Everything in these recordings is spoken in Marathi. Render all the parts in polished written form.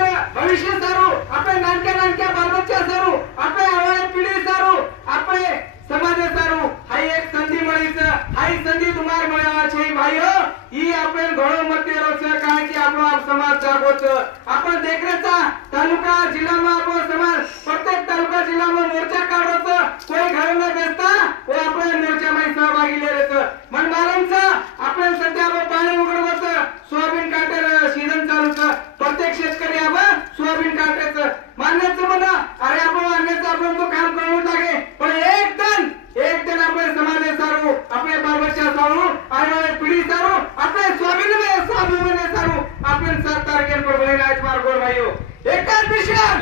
आपण भविष्य सारू, आपण नानक्या बालबच्चा सारू, आपण आवाज पिढी सारू, आपण समाज सारू. हाई एक संधी मळीच, हाई संधी तुम्हार મળ્યા છે ભાઈઓ. ઈ આપણે ઘણો મતેરો છે કારણ કે આપણો આ સમાજ જાગો છે. આપણે દેખરેતા તાલુકા જિલ્લામાં આપણો સમાજ પ્રત્યેક તાલુકા જિલ્લામાં મોરચા કાઢો છે. કોઈ ઘરે ન બેસતા કોઈ આપણે મોરચામાં સહભાगी લેરે છે. मन मालूम છે આપણે सध्या पाणी उघडवं છે. सोयाबीन काढायला सीझन चालू છે. प्रत्येक शेतकरी आपण सोयाबीन काढायचं मान्यच म्हणा. अरे आपण मान्यच आपण तो काम करून टाके पण एक दिन आपण समाज सारू, आपले बालबच्चा सारू, आने पिढी सारू, आपले स्वाभिमान में सारू, आपण 7 तारखेला पडवलेला आहे मार्गोर भाईओ. एकच मिशन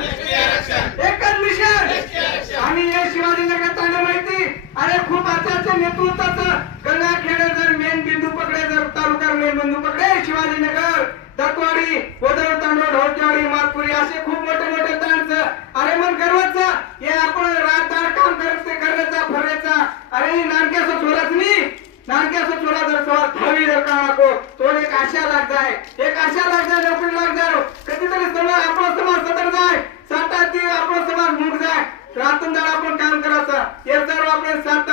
आणि हे शिवाजीनगर तांडा माहिती. अरे खूप आचार्य नेतृत्वाचं गंगाखेड जर मेन बिंदू पकडे, जर तालुका मेन बिंदू पकडे शिवाजीनगर, दत्तवाडी, वडोद तांडा, ढोलचवाडी, मातपुरी असे खूप मोठे तांडच. अरे मन गर्वाचं हे आपण रातदार काम करायचा फरायचा. अरे नानक्याचा छोराच नाही, नानक्याचा छोरा जर सवार धावी जर का नको तो एक आशा लाग जाय, नोकरी लाग जाय. कधीतरी समाज आपला समाज सदर जाय, 7 तारखे आपला समाज मुक जाय. रातून आपण काम करायचं. हे सर्व आपण 7